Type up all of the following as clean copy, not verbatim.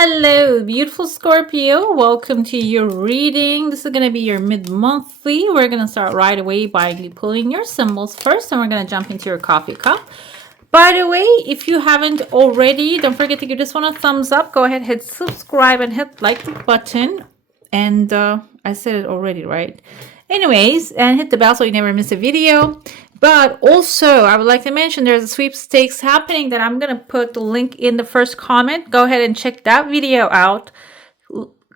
Hello, beautiful Scorpio. Welcome to your reading. This is going to be your mid-monthly. We're going to start right away by pulling your symbols first, and we're going to jump into your coffee cup. By the way, if you haven't already, don't forget to give this one a thumbs up. Go ahead, hit subscribe and hit like the button. And I said it already, right? Anyways, and hit the bell so you never miss a video. But also, I would like to mention there's a sweepstakes happening that I'm going to put the link in the first comment. Go ahead and check that video out.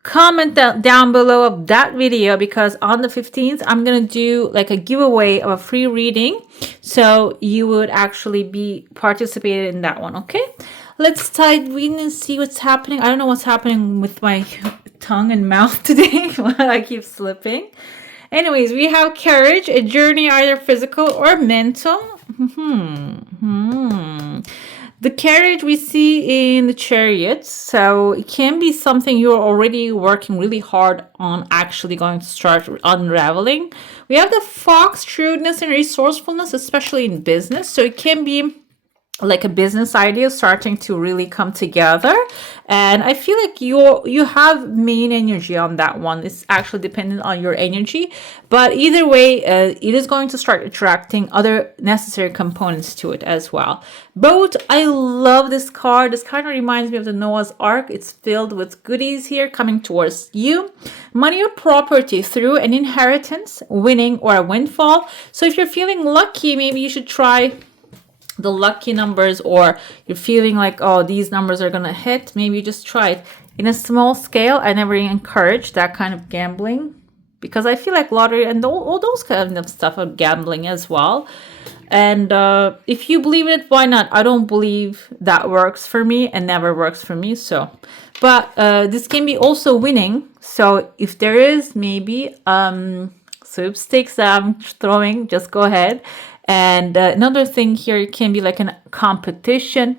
Comment down below of that video because on the 15th, I'm going to do like a giveaway of a free reading. So you would actually be participating in that one, okay? Let's dive in and see what's happening. I don't know what's happening with my tongue and mouth today. I keep slipping. Anyways, we have courage, a journey either physical or mental. The courage we see in the Chariot, so it can be something you're already working really hard on actually going to start unraveling. We have the Fox, shrewdness and resourcefulness, especially in business. So it can be like a business idea starting to really come together, and I feel like you have main energy on that one. It's actually dependent on your energy, but either way it is going to start attracting other necessary components to it as well. Boat, I love this card. This kind of reminds me of the Noah's Ark. It's filled with goodies here coming towards you. Money or property through an inheritance, winning or a windfall. So if you're feeling lucky, maybe you should try the lucky numbers, or you're feeling like, oh, these numbers are gonna hit, maybe just try it in a small scale. I never encourage that kind of gambling because I feel like lottery and all those kind of stuff are gambling as well. And if you believe in it, why not? I don't believe that works for me and never works for me. So but this can be also winning. So if there is maybe sweepstakes that I'm throwing, just go ahead. And another thing here can be like a competition,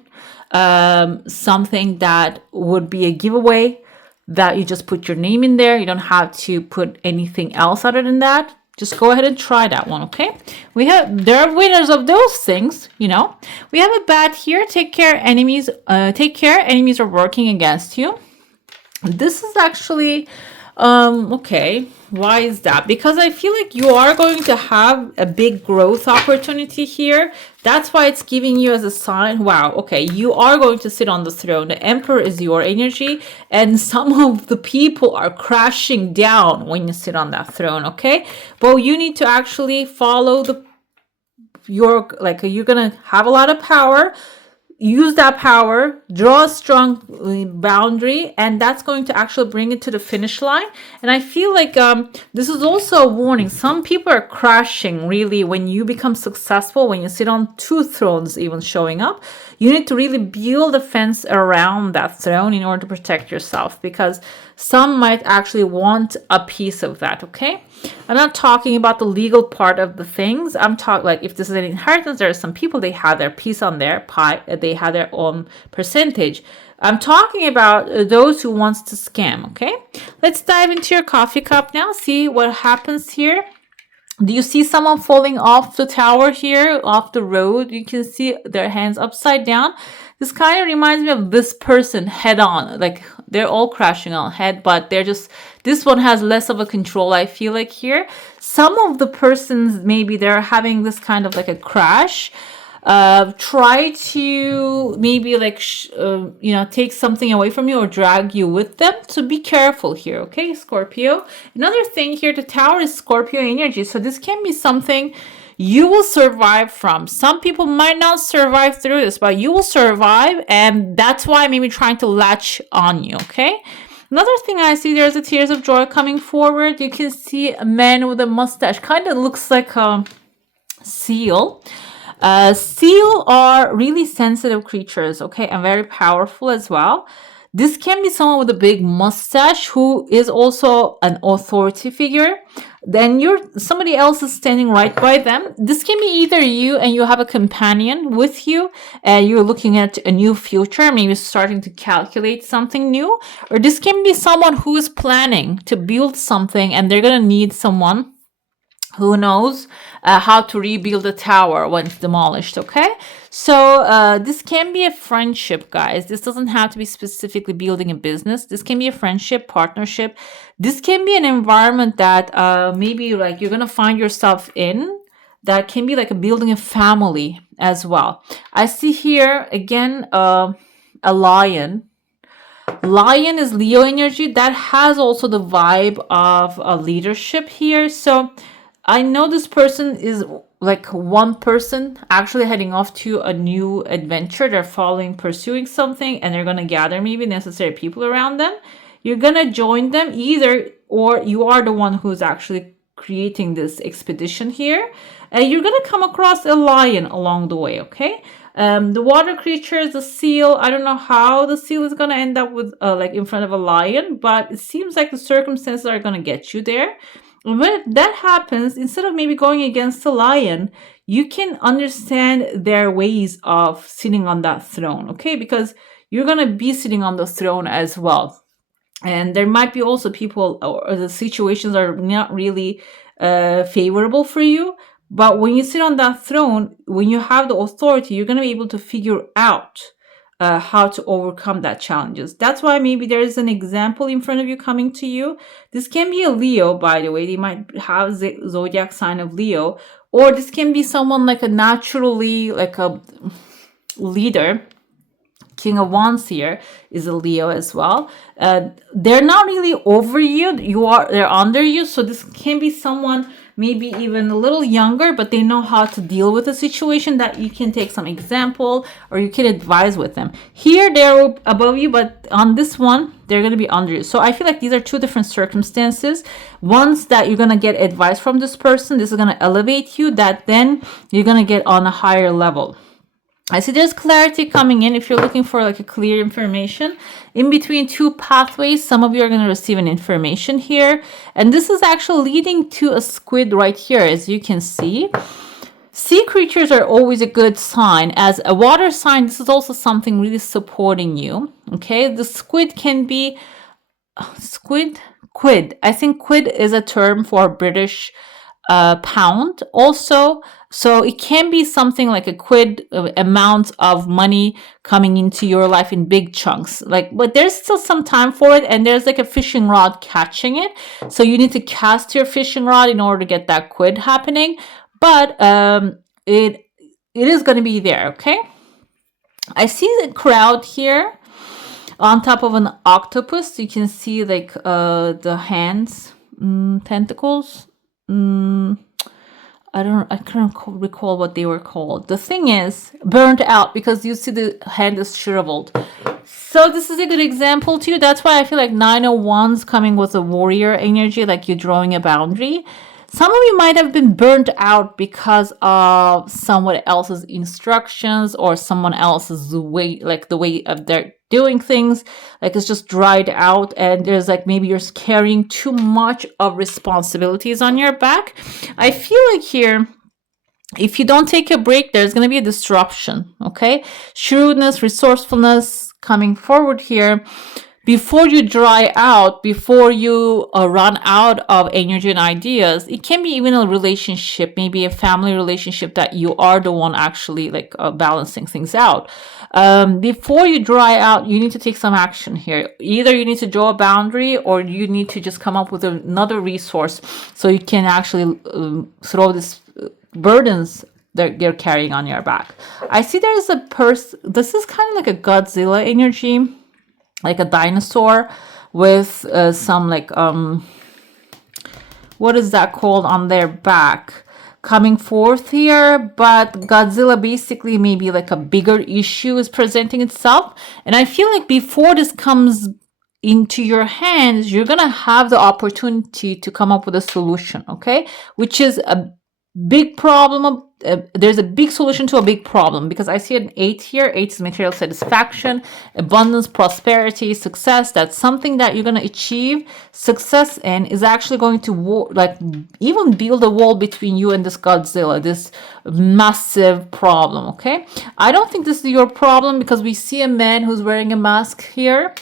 something that would be a giveaway that you just put your name in there. You don't have to put anything else other than that. Just go ahead and try that one, okay? There are winners of those things, you know. We have a bat here. Take care, enemies. Enemies are working against you. This is actually okay. Why is that? Because I feel like you are going to have a big growth opportunity here. That's why it's giving you as a sign. Wow, okay, you are going to sit on the throne. The Emperor is your energy, and some of the people are crashing down when you sit on that throne, okay? But you need to actually follow you're gonna have a lot of power. Use that power, draw a strong boundary, and that's going to actually bring it to the finish line. And I feel like this is also a warning. Some people are crashing really when you become successful, when you sit on two thrones even showing up. You need to really build a fence around that throne in order to protect yourself, because some might actually want a piece of that, okay? I'm not talking about the legal part of the things. I'm talking like if this is an inheritance, there are some people, they have their piece on their pie, they have their own percentage. I'm talking about those who wants to scam, okay? Let's dive into your coffee cup now, see what happens here. Do you see someone falling off the tower here, off the road? You can see their hands upside down. This kind of reminds me of this person head on. Like they're all crashing on head, but they're just, this one has less of a control, I feel like here. Some of the persons, maybe they're having this kind of like a crash. Try to maybe like, take something away from you or drag you with them. So be careful here, okay, Scorpio? Another thing here, the tower is Scorpio energy. So this can be something you will survive from. Some people might not survive through this, but you will survive. And that's why maybe trying to latch on you, okay? Another thing I see, there's a tears of joy coming forward. You can see a man with a mustache. Kind of looks like a seal. Seal are really sensitive creatures, okay, and very powerful as well. This can be someone with a big mustache who is also an authority figure. Then somebody else is standing right by them. This can be either you and you have a companion with you and you're looking at a new future, maybe starting to calculate something new. Or this can be someone who is planning to build something and they're going to need someone who knows how to rebuild a tower when it's demolished. Okay, so this can be a friendship, guys. This doesn't have to be specifically building a business. This can be a friendship, partnership. This can be an environment that maybe like you're gonna find yourself in, that can be like a building a family as well. I see here again a lion. Lion is Leo energy. That has also the vibe of a leadership here. So I know this person is like one person actually heading off to a new adventure. They're following, pursuing something, and they're going to gather maybe necessary people around them. You're going to join them either, or you are the one who's actually creating this expedition here. And you're going to come across a lion along the way, okay? The water creature, the seal. I don't know how the seal is going to end up with like in front of a lion, but it seems like the circumstances are going to get you there. And when that happens, instead of maybe going against the lion, you can understand their ways of sitting on that throne, okay? Because you're going to be sitting on the throne as well. And there might be also people or the situations are not really favorable for you. But when you sit on that throne, when you have the authority, you're going to be able to figure out how to overcome that challenges. That's why maybe there is an example in front of you coming to you. This can be a Leo, by the way. They might have the zodiac sign of Leo. Or this can be someone like a naturally, like a leader. King of Wands here is a Leo as well. They're not really over you. They're under you. So this can be someone maybe even a little younger, but they know how to deal with a situation that you can take some example or you can advise with them. Here they're above you, but on this one, they're going to be under you. So I feel like these are two different circumstances. Ones that you're going to get advice from this person. This is going to elevate you, that then you're going to get on a higher level. I see there's clarity coming in if you're looking for like a clear information. In between two pathways, some of you are going to receive an information here. And this is actually leading to a squid right here, as you can see. Sea creatures are always a good sign. As a water sign, this is also something really supporting you. Okay, the squid can be... Quid. I think quid is a term for British pound also. So it can be something like a quid amount of money coming into your life in big chunks. But there's still some time for it, and there's like a fishing rod catching it. So you need to cast your fishing rod in order to get that quid happening. But it is going to be there, okay? I see the crowd here on top of an octopus. You can see like the hands, tentacles. I can't recall what they were called. The thing is, burnt out, because you see the hand is shriveled. So this is a good example too. That's why I feel like 9 of Wands coming with a warrior energy, like you're drawing a boundary. Some of you might have been burnt out because of someone else's instructions or someone else's way, like the way of their doing things. Like it's just dried out, and there's like maybe you're carrying too much of responsibilities on your back. I feel like here, if you don't take a break, there's going to be a disruption. Okay, shrewdness, resourcefulness coming forward here. Before you dry out, before you run out of energy and ideas, it can be even a relationship, maybe a family relationship that you are the one actually like balancing things out. Before you dry out, you need to take some action here. Either you need to draw a boundary, or you need to just come up with another resource so you can actually throw this burdens that you're carrying on your back. I see there's a person. This is kind of like a Godzilla energy, like a dinosaur with some like what is that called on their back coming forth here. But Godzilla basically maybe like a bigger issue is presenting itself, and I feel like before this comes into your hands, you're gonna have the opportunity to come up with a solution, okay, which is a big problem. There's a big solution to a big problem, because I see an 8 here. 8 is material satisfaction, abundance, prosperity, success. That's something that you're going to achieve success in, is actually going to like even build a wall between you and this Godzilla, this massive problem. Okay, I don't think this is your problem, because we see a man who's wearing a mask here.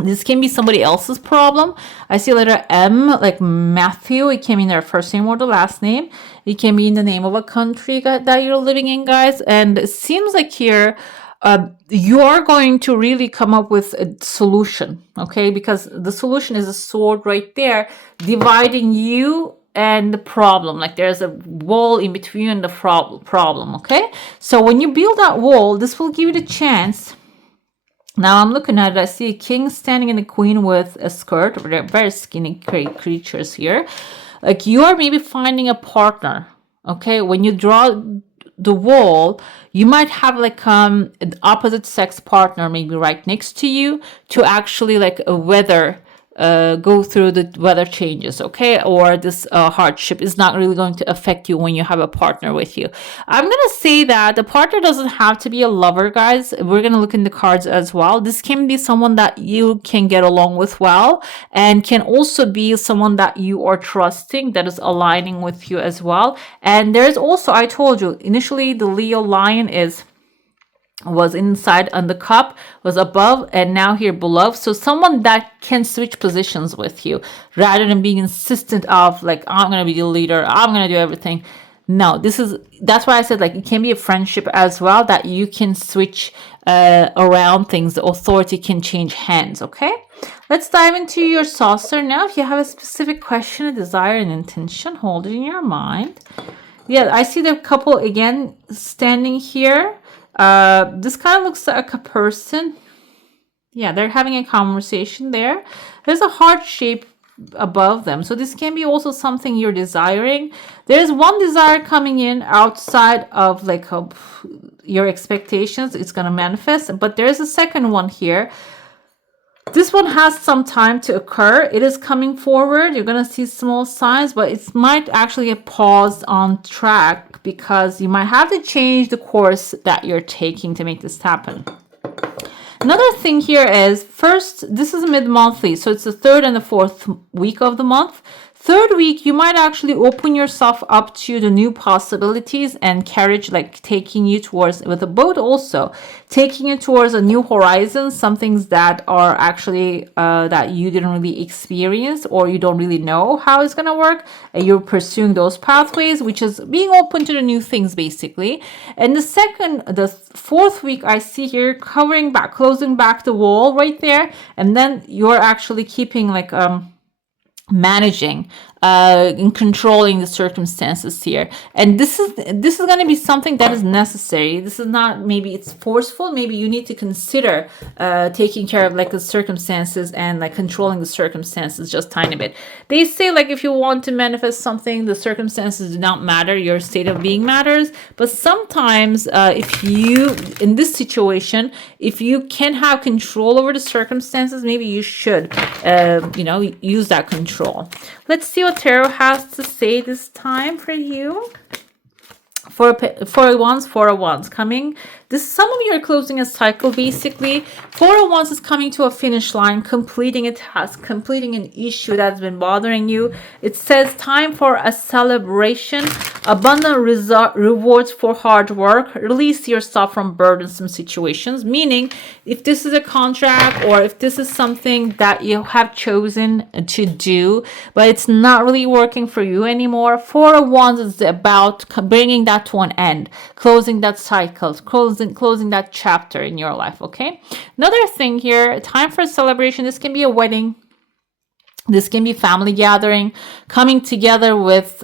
This can be somebody else's problem. I see letter M, like Matthew. It can be in their first name or the last name. It can be in the name of a country that you're living in, guys. And it seems like here, you are going to really come up with a solution, okay? Because the solution is a sword right there, dividing you and the problem. Like there's a wall in between and the problem, okay? So when you build that wall, this will give you the chance. Now I'm looking at it, I see a king standing and a queen with a skirt. They're very skinny creatures here. Like you are maybe finding a partner, okay? When you draw the wall, you might have like an opposite sex partner maybe right next to you to actually like go through the weather changes, okay? Or this hardship is not really going to affect you when you have a partner with you. I'm gonna say that the partner doesn't have to be a lover, guys. We're gonna look in the cards as well. This can be someone that you can get along with well, and can also be someone that you are trusting, that is aligning with you as well. And there's also, I told you initially, the Leo lion was inside and the cup was above, and now here below. So someone that can switch positions with you rather than being insistent of like, I'm gonna be the leader, I'm gonna do everything. No, that's why I said like it can be a friendship as well, that you can switch around things. The authority can change hands. Okay, let's dive into your saucer now. If you have a specific question, a desire, an intention, hold it in your mind. Yeah, I see the couple again standing here. This kind of looks like a person. Yeah, they're having a conversation there. There's a heart shape above them. So this can be also something you're desiring. There's one desire coming in outside of like your expectations. It's going to manifest. But there's a second one here. This one has some time to occur. It is coming forward. You're going to see small signs, but it might actually get paused on track because you might have to change the course that you're taking to make this happen. Another thing here is, first, this is mid-monthly, so it's the third and the fourth week of the month. Third week, you might actually open yourself up to the new possibilities and carriage, like taking you towards, with a boat also, taking you towards a new horizon, some things that are actually, that you didn't really experience or you don't really know how it's going to work. And you're pursuing those pathways, which is being open to the new things, basically. And the fourth week, I see here, closing back the wall right there. And then you're actually keeping like, managing and controlling the circumstances here, and this is going to be something that is necessary. This is not, maybe it's forceful, maybe you need to consider taking care of like the circumstances and like controlling the circumstances just tiny bit. They say like if you want to manifest something, the circumstances do not matter, your state of being matters. But sometimes if you, in this situation, if you can have control over the circumstances, maybe you should use that control. Let's see what tarot has to say this time for you. Four of Wands coming. Some of you are closing a cycle, basically. Four of Wands is coming to a finish line, completing a task, completing an issue that's been bothering you. It says time for a celebration, abundant rewards for hard work. Release yourself from burdensome situations, meaning if this is a contract or if this is something that you have chosen to do, but it's not really working for you anymore. Four of Wands is about bringing that to an end, closing that cycle, closing that chapter in your life. Okay, another thing here, time for a celebration. This can be a wedding, this can be family gathering, coming together with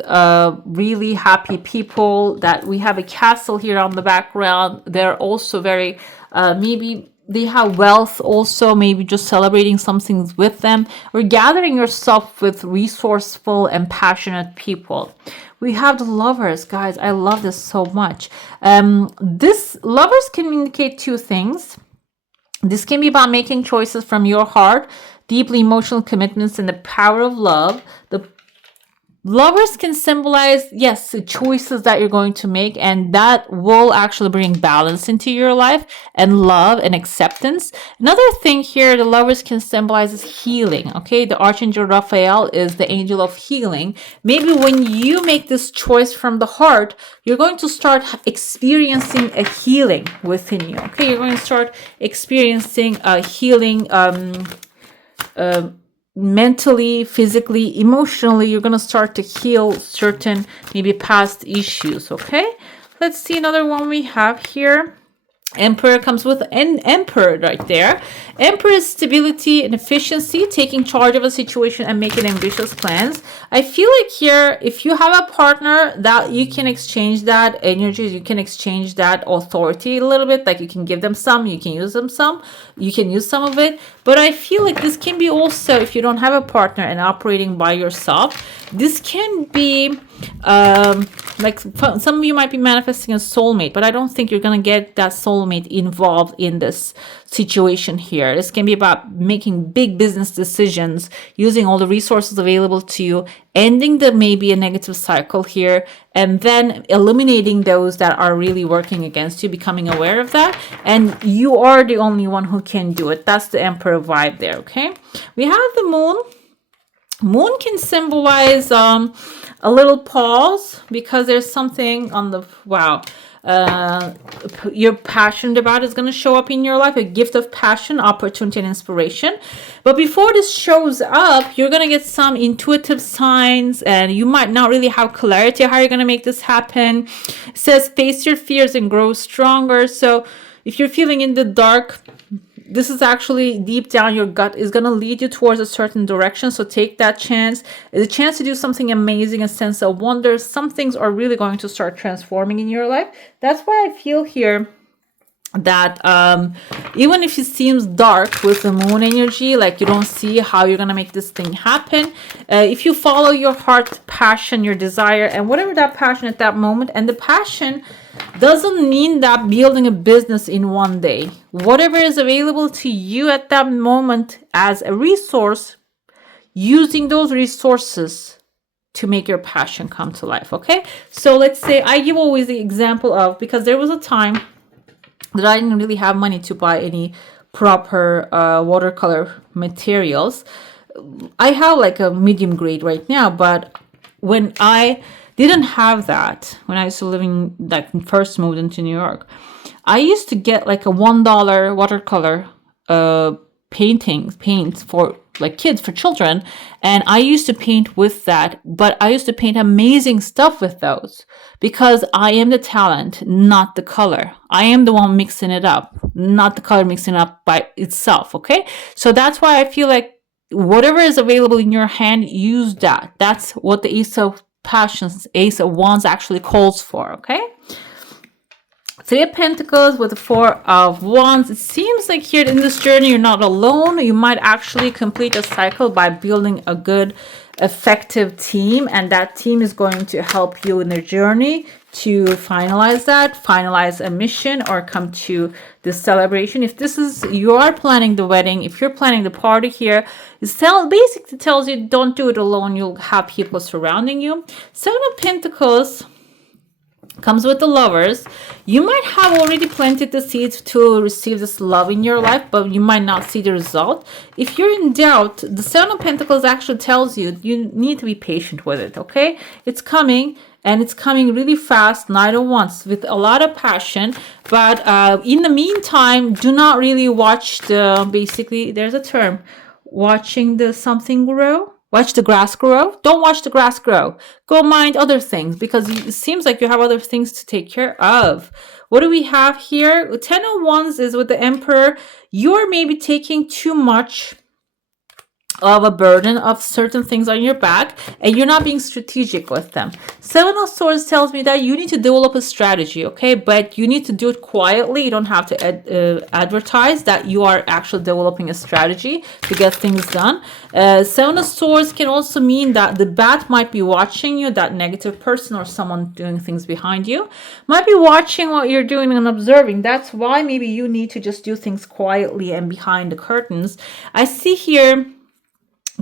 really happy people. That we have a castle here on the background. They're also very maybe they have wealth also, maybe just celebrating some things with them, or gathering yourself with resourceful and passionate people. We have the Lovers, guys. I love this so much. This Lovers can indicate two things. This can be about making choices from your heart, deeply emotional commitments, and the power of love. Lovers can symbolize, yes, the choices that you're going to make, and that will actually bring balance into your life and love and acceptance. Another thing here, the lovers can symbolize is healing. Okay, the Archangel Raphael is the angel of healing. Maybe when you make this choice from the heart, you're going to start experiencing a healing within you. Okay, you're going to start experiencing a healing. Mentally, physically, emotionally, you're going to start to heal certain maybe past issues. Okay, let's see another one we have here. Emperor comes with an emperor right there. Emperor is stability and efficiency, taking charge of a situation and making ambitious plans. I feel like here, if you have a partner, that you can exchange that energy, you can exchange that authority a little bit. Like you can give them some, you can use them some, you can use some of it. But I feel like this can be also, if you don't have a partner and operating by yourself, this can be like some of you might be manifesting a soulmate, but I don't think you're going to get that soulmate involved in this situation here. This can be about making big business decisions, using all the resources available to you, ending the maybe a negative cycle here, and then eliminating those that are really working against you, becoming aware of that. And you are the only one who can do it. That's the Emperor vibe there. Okay, we have the Moon. Moon can symbolize a little pause, because there's something on the you're passionate about is going to show up in your life, a gift of passion, opportunity, and inspiration. But before this shows up, you're going to get some intuitive signs, and you might not really have clarity how you're going to make this happen. It says face your fears and grow stronger. So if you're feeling in the dark, this is actually deep down, your gut is going to lead you towards a certain direction. So take that chance. It's a chance to do something amazing, a sense of wonder. Some things are really going to start transforming in your life. That's why I feel here that even if it seems dark with the Moon energy, like you don't see how you're going to make this thing happen, if you follow your heart passion, your desire, and whatever that passion at that moment, and the passion doesn't mean that building a business in one day. Whatever is available to you at that moment as a resource, using those resources to make your passion come to life. Okay, so let's say I give always the example of, because there was a time that I didn't really have money to buy any proper watercolor materials. I have like a medium grade right now, but when I didn't have that, when I used to live in, like, first moved into New York, I used to get like a $1 watercolor paints for like kids, for children, and I used to paint with that. But I used to paint amazing stuff with those, because I am the talent, not the color. I am the one mixing it up, not the color mixing up by itself. Okay, so that's why I feel like whatever is available in your hand, use that. That's what the Ace of Passions, Ace of Wands actually calls for. Okay, Three of Pentacles with the Four of Wands. It seems like here in this journey, you're not alone. You might actually complete a cycle by building a good, effective team. And that team is going to help you in the journey to finalize a mission, or come to this celebration. If this is, you are planning the wedding, if you're planning the party here, it basically tells you don't do it alone. You'll have people surrounding you. Seven of Pentacles comes with the Lovers. You might have already planted the seeds to receive this love in your life, but you might not see the result. If you're in doubt, the Seven of Pentacles actually tells you you need to be patient with it. Okay, it's coming, and it's coming really fast. Knight of Wands with a lot of passion, but in the meantime, do not really watch the, basically there's a term, watching the something grow. Watch the grass grow. Don't watch the grass grow. Go mind other things, because it seems like you have other things to take care of. What do we have here? Ten of Wands is with the Emperor. You're maybe taking too much of a burden of certain things on your back, and you're not being strategic with them. Seven of Swords tells me that you need to develop a strategy, okay? But you need to do it quietly. You don't have to advertise that you are actually developing a strategy to get things done. Seven of Swords can also mean that the bat might be watching you, that negative person or someone doing things behind you might be watching what you're doing and observing. That's why maybe you need to just do things quietly and behind the curtains. I see here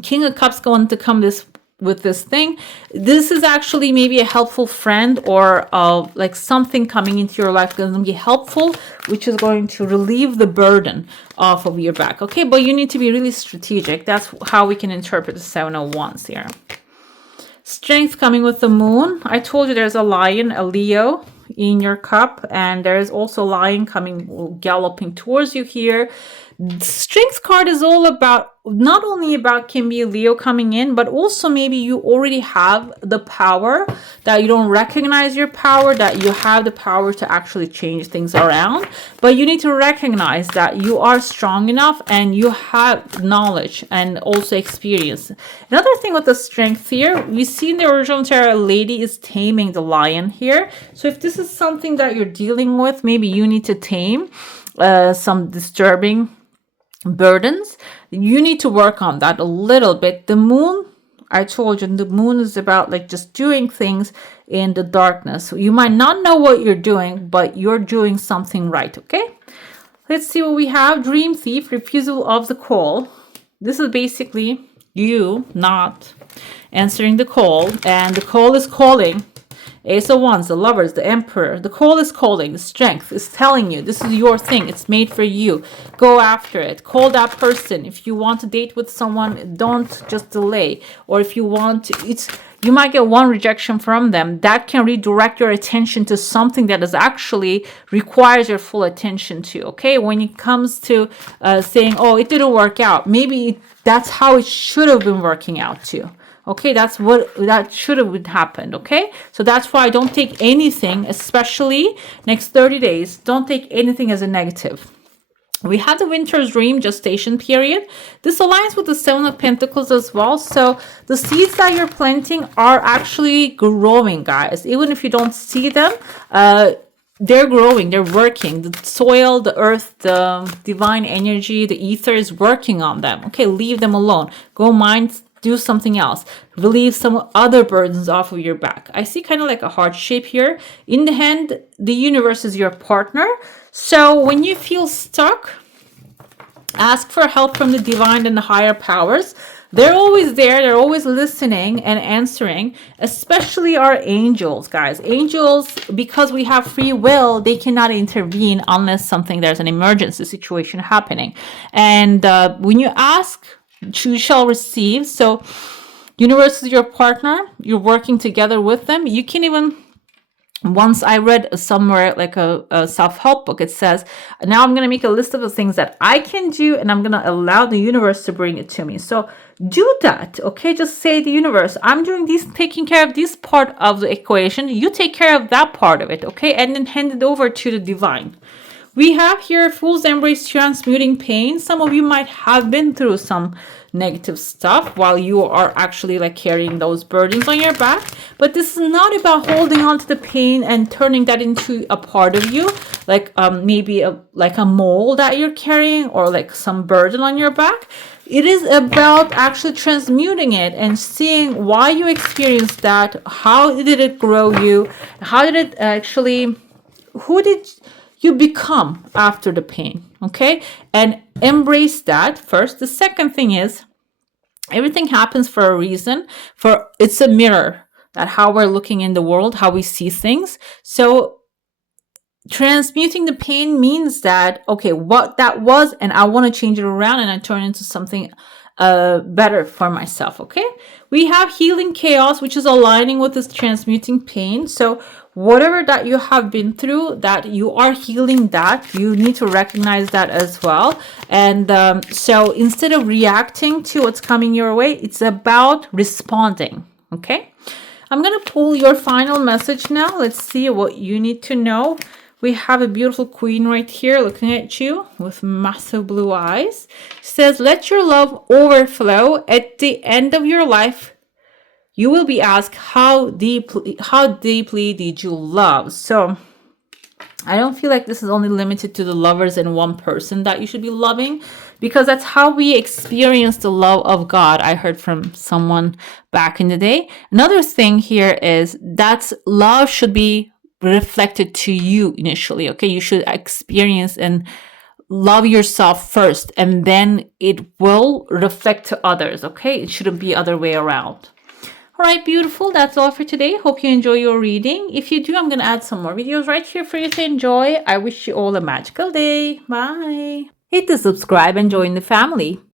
King of Cups going to come this with this thing. This is actually maybe a helpful friend or like something coming into your life going to be helpful, which is going to relieve the burden off of your back. Okay, but you need to be really strategic. That's how we can interpret the 7 of Wands here. Strength coming with the moon. I told you there's a lion, a Leo in your cup, and there's also a lion coming galloping towards you here. Strength card is all about, not only about can be Leo coming in, but also maybe you already have the power, that you don't recognize your power, that you have the power to actually change things around, but you need to recognize that you are strong enough and you have knowledge and also experience. Another thing with the strength here, we see in the original tarot, a lady is taming the lion here. So if this is something that you're dealing with, maybe you need to tame some disturbing burdens. You need to work on that a little bit. The moon, I told you, the moon is about like just doing things in the darkness. You might not know what you're doing, but you're doing something right. Okay, let's see what we have. Dream thief, refusal of the call. This is basically you not answering the call, and the call is calling. Ace of Wands, the Lovers, the Emperor. The call is calling. The Strength is telling you this is your thing. It's made for you. Go after it. Call that person. If you want to date with someone, don't just delay. Or if you want to, you might get one rejection from them. That can redirect your attention to something that is actually requires your full attention to. Okay, when it comes to saying, oh, it didn't work out, maybe that's how it should have been working out too. Okay, that should have happened. Okay, so that's why I don't take anything, especially next 30 days, don't take anything as a negative. We had the winter's dream gestation period. This aligns with the 7 of Pentacles as well. So the seeds that you're planting are actually growing, guys. Even if you don't see them, they're growing, they're working. The soil, the earth, the divine energy, the ether is working on them. Okay, leave them alone. Go mind, do something else. Relieve some other burdens off of your back. I see kind of like a heart shape here. In the hand, the universe is your partner. So when you feel stuck, ask for help from the divine and the higher powers. They're always there. They're always listening and answering, especially our angels, guys. Angels, because we have free will, they cannot intervene unless there's an emergency situation happening. And when you ask, you shall receive. So universe is your partner. You're working together with them. You can even, once I read somewhere like a self-help book, it says, now I'm going to make a list of the things that I can do, and I'm going to allow the universe to bring it to me. So do that. Okay, just say the universe, I'm doing this, taking care of this part of the equation. You take care of that part of it. Okay, and then hand it over to the divine. We have here Fool's Embrace, transmuting pain. Some of you might have been through some negative stuff while you are actually like carrying those burdens on your back. But this is not about holding on to the pain and turning that into a part of you, like maybe like a mole that you're carrying or like some burden on your back. It is about actually transmuting it and seeing why you experienced that. How did it grow you? How did it actually, who did you become after the pain? Okay, and embrace that first. The second thing is, everything happens for a reason. It's a mirror that how we're looking in the world, how we see things. So transmuting the pain means that, okay, what that was, and I want to change it around and I turn it into something better for myself. Okay, we have healing chaos, which is aligning with this transmuting pain. So whatever that you have been through, that you are healing, that you need to recognize that as well. And so instead of reacting to what's coming your way, it's about responding. Okay, I'm gonna pull your final message now. Let's see what you need to know. We have a beautiful queen right here looking at you with massive blue eyes. She says, let your love overflow. At the end of your life, you will be asked, how deeply did you love? So I don't feel like this is only limited to the lovers and one person that you should be loving, because that's how we experience the love of God. I heard from someone back in the day. Another thing here is that love should be reflected to you initially. Okay, you should experience and love yourself first, and then it will reflect to others. Okay, it shouldn't be other way around. All right, beautiful. That's all for today. Hope you enjoy your reading. If you do, I'm going to add some more videos right here for you to enjoy. I wish you all a magical day. Bye. Hit the subscribe and join the family.